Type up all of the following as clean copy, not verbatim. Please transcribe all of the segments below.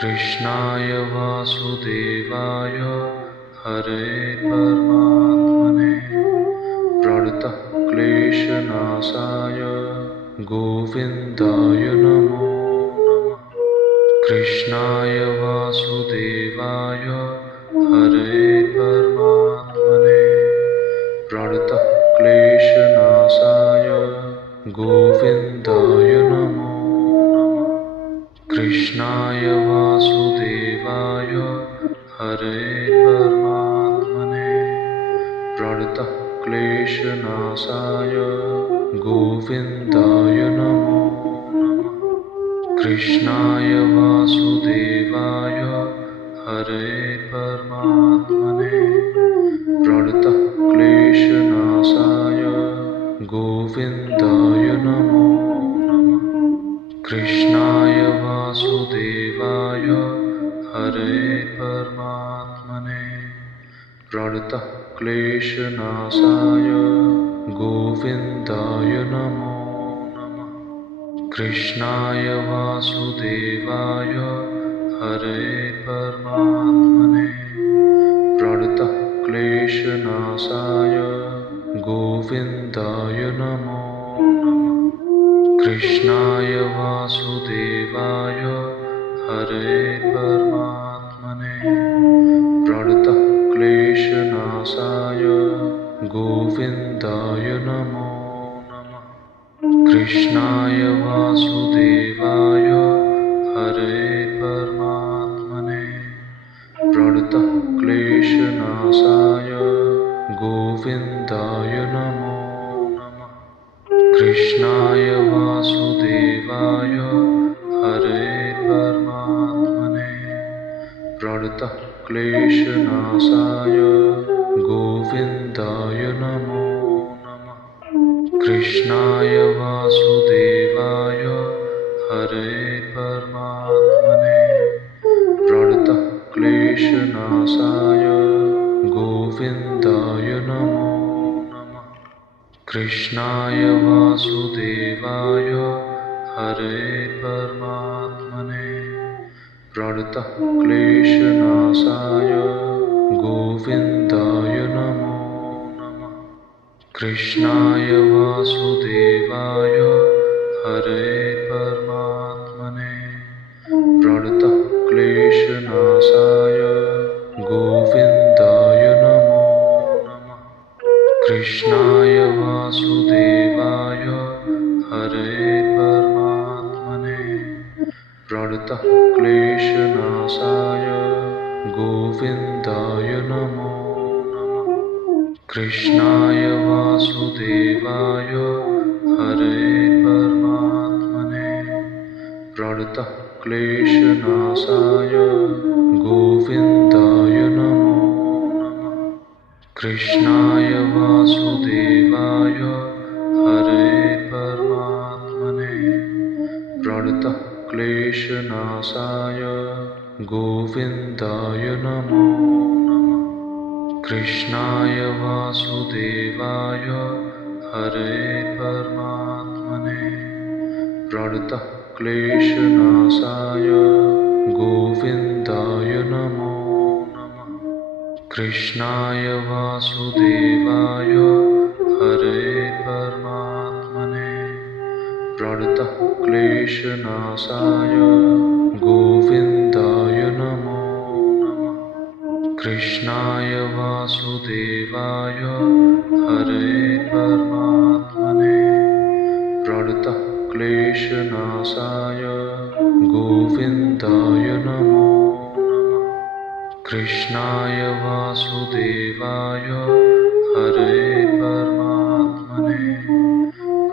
कृष्णाय वासुदेवाय हरे परमात्मने प्रणतः क्लेशनाशाय गोविन्दाय नमो नमः। कृष्णाय वासुदेवाय हरे परमात्मने प्रणतः क्लेशनाशाय गोविन्दाय नमो नमः। कृष्णाय वासुदेवाय हरे परमात्मने प्रणतः क्लेशनाशाय गोविन्दाय नमो नमः। कृष्णाय वासुदेवाय हरे परमात्मने प्रणतः क्लेशनाशाय गोविन्दाय नमो नमः। कृष्णाय वासुदेवाय हरे परमात्मने प्रणतः क्लेशनाशाय गोविन्दाय नमो नमः। कृष्णाय वासुदेवाय हरे परमात्मने प्रणतः क्लेशनाशाय गोविन्दाय नमो नमः। कृष्णाय वासुदेवाय हरे परमात्मने प्रणतः क्लेशनाशाय गोविन्दाय नमो नमः। कृष्णाय वासुदेवाय हरे परमात्मने प्रणतः क्लेशनाशाय गोविन्दाय नमो नमः। कृष्णाय वासुदेवाय हरे परमात्मने प्रणतः क्लेशनाशाय गोविन्दाय नमो नमः। कृष्णाय वासुदेवाय हरे परमात्मने प्रणतः क्लेशनाशाय गोविन्दाय नमो नमः। कृष्णाय वासुदेवाय हरे परमात्मने प्रणतः क्लेशनाशाय गोविन्दाय नमो नमः। कृष्णाय वासुदेवाय हरे परमात्मने प्रणतः क्लेशनाशाय गोविन्दाय नमो नमः। कृष्णाय वासुदेवाय हरे परमात्मने प्रणतः क्लेशनाशाय गोविन्दाय नमो नमः। कृष्णाय वासुदेवाय हरे परमात्मने प्रणतः क्लेशनाशाय गोविन्दाय नमो नमः। कृष्णाय वासुदेवाय हरे परमात्मने प्रणतः क्लेशनाशाय गोविन्दाय नमो नमः। कृष्णाय वासुदेवाय हरे परमात्मने प्रणतः क्लेशनाशाय गोविन्दाय नमो नमः। कृष्णाय वासुदेवाय हरे परमात्मने प्रणतः क्लेशनाशाय गोविन्दाय नमो नमः। कृष्णाय वासुदेवाय हरे परमात्मने प्रणतः क्लेशनाशाय गोविन्दाय नमो नमः। कृष्णाय वासुदेवाय हरे परमात्मने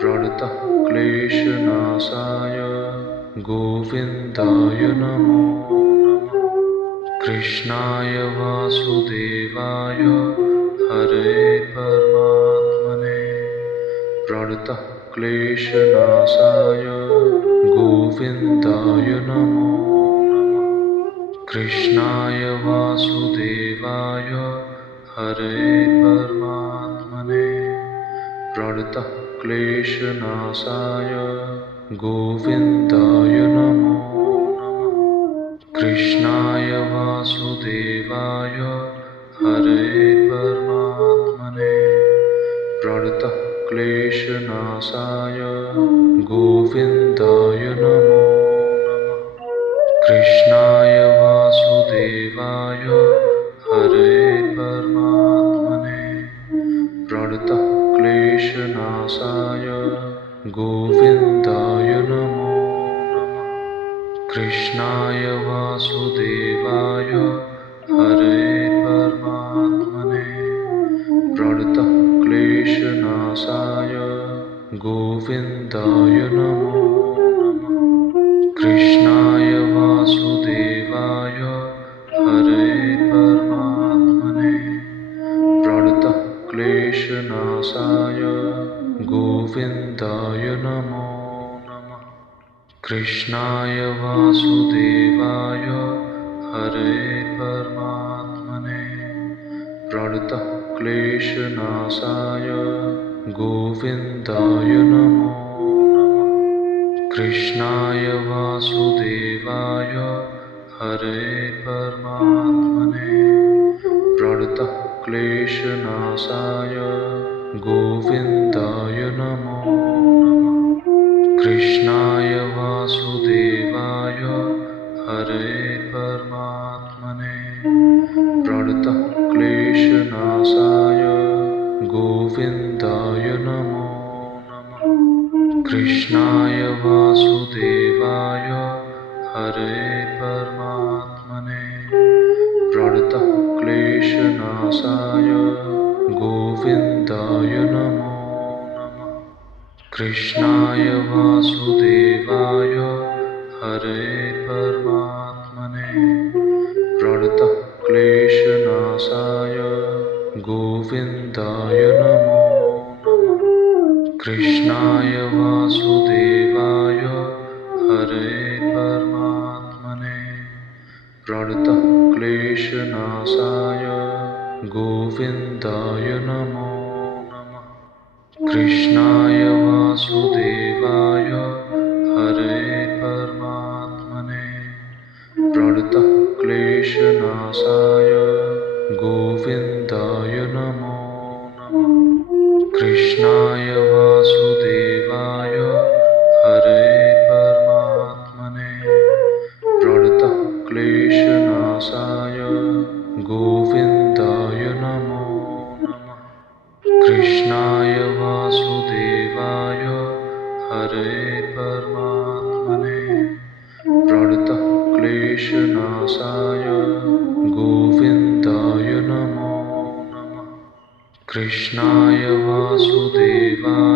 प्रणतः क्लेशनाशाय गोविन्दाय नमो नमः। कृष्णाय वासुदेवाय हरे परमात्मने प्रणतः क्लेशनाशाय गोविन्दाय नमो नमः। कृष्णाय वासुदेवाय हरे परमात्मने प्रणतः क्लेशनाशाय गोविन्दाय नमो नमः। कृष्णाय वासुदेवाय हरे परमात्मने प्रणतः क्लेशनाशाय गोविन्दाय नमो नमः। कृष्णाय वासुदेवाय हरे परमात्मने प्रणतः क्लेशनाशाय गोविन्दाय नमो नमः। कृष्णाय वासुदेवाय हरे परमात्मने प्रणतः क्लेशनाशाय गोविन्दाय नमो नमः। कृष्णाय वासुदेवाय हरे परमात्मने प्रणतः क्लेशनाशाय गोविन्दाय नमो नमः। कृष्णाय वासुदेवाय हरे परमात्मने प्रणतः क्लेशनाशाय गोविन्दाय नमो नमः। कृष्णाय वासुदेवाय हरे परमात्मने प्रणतः क्लेशनाशाय गोविन्दाय नमो नमः। कृष्णाय वासुदेवाय हरे परमात्मने प्रणतः क्लेशनाशाय गोविन्दाय नमो नमः। कृष्णाय वासुदेवाय हरे परमात्मने प्रणतः क्लेशनाशाय गोविन्दाय नमो नमः। कृष्णाय वासुदेवाय हरे परमात्मने प्रणतः क्लेशनाशाय गोविन्दाय नमो नमः। कृष्णाय वासुदेवाय हरे परमात्मने प्रणतः क्लेशनाशाय गोविन्दाय नमो नमः। कृष्णाय वासुदेवाय हरे परमात्मने प्रणतः क्लेशनाशाय गोविन्दाय नमो नमः। कृष्णाय वासुदेवाय